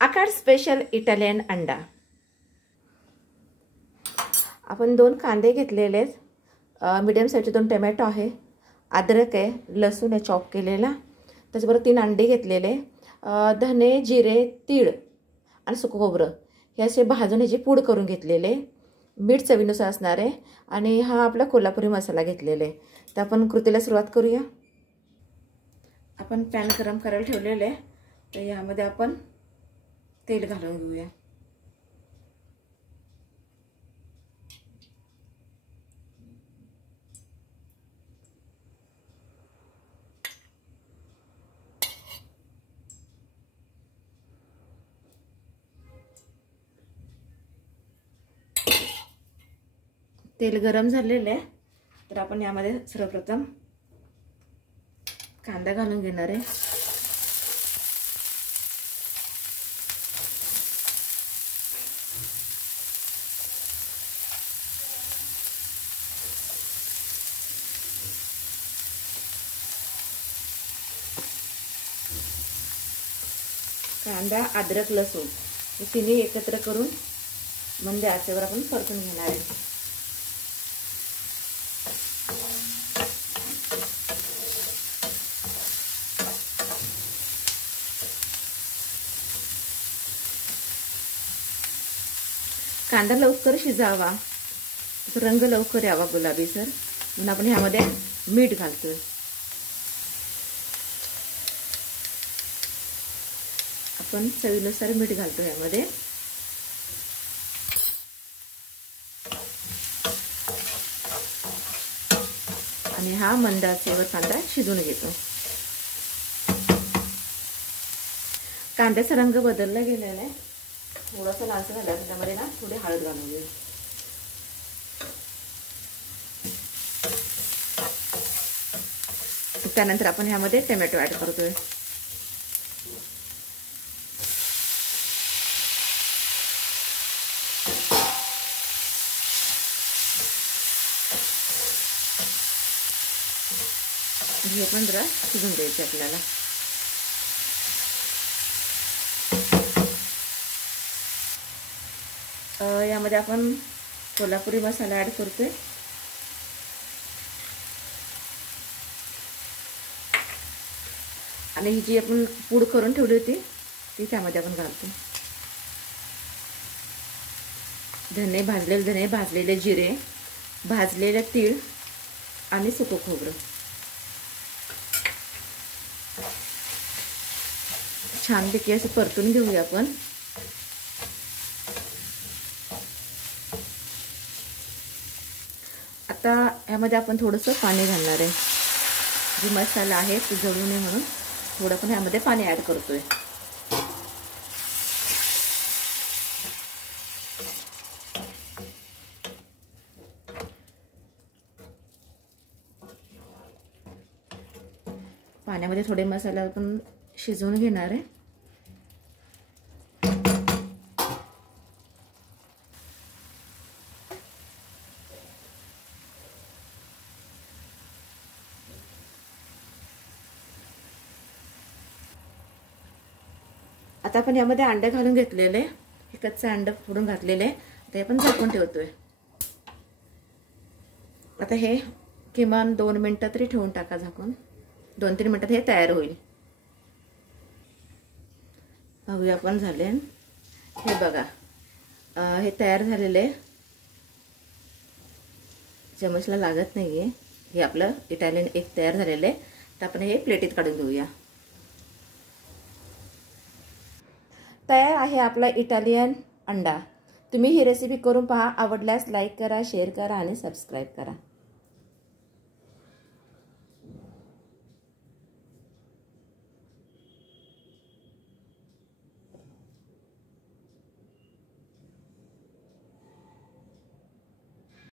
आकार special Italian अंडा। आपण 2 कांदे घेतलेले आहेत, मीडियम साईजचे 2 टोमॅटो आहे, अद्रक आहे, लसूण आहे चॉप केलेला, त्याचबरोबर 3 अंडे घेतलेले, धने, जिरे, तीळ आणि सुकं खोबरं हे असे भाजून ह्याची पूड करून घेतलेले, मीठ चवीनुसार असणार आहे आणि हा आपला कोल्हापुरी मसाला घेतलेले। तर आपण कृतीला सुरुवात करूया। आपण पॅन गरम करायला ठेवलेले आहे, तर यामध्ये आपण तेल घालून घेऊया। तेल गरम झालेले आहे, तर आपण यामध्ये सर्वप्रथम कांदा घालून घेणार आहे। कांदा, अद्रक, लसूण हे तिन्ही एकत्र करून मंद आचेवर आपण परतून घेणार आहे। कांदा लवकर शिजावा, रंग लवकर यावा गुलाबीसर, म्हणून आपण ह्यामध्ये मीठ घालतोय। आपण चवीनुसार मीठ घालतो यामध्ये। आणि हा मंद आचेवर कांदा शिजून घेतो। कांद्याचा रंग बदलला गेलेला आहे, थोडासा लालसर झाला, त्यामध्ये ना थोडी हळद घालून घेऊ। त्यानंतर आपण ह्यामध्ये टोमॅटो ऍड करतोय। हे पण जरा शिजून द्यायचे आपल्याला। यामध्ये आपण कोल्हापुरी मसाला ऍड करतोय। आणि ही जी आपण पूड करून ठेवली होती ती त्यामध्ये आपण घालतो। धने, भाजलेले जिरे, भाजलेले तीळ आणि सुकं खोबरं छानपैकी असं परतून घेऊया आपण। आता यामध्ये आपण थोडंसं पाणी घालणार आहे, जो मसाला आहे तो जळू नये म्हणून थोडं पण ह्यामध्ये पाणी ऍड करतोय। पाण्यामध्ये थोडे मसाला आपण शिजवून घेणार आहे। आता आपण यामध्ये अंडे घालून घेतलेले, हे कच्चं अंड फोडून घातलेले, आता आपण झाकून ठेवतोय। आता हे किमान 2 मिनिटं तरी ठेवून टाका झाकून, 2-3 मिनिटात हे तयार होईल। बघूया आपण झाले, हे बघा हे तयार झालेले, चमचला लागत नाहीये। हे आपलं इटालियन एक तयार झालेले, तर आपण हे प्लेटीत काढून घेऊया। तयार आहे आपला इटालियन अंडा। तुम्ही ही रेसिपी करून पहा, आवडल्यास लाईक करा, शेअर करा आणि सबस्क्राईब करा।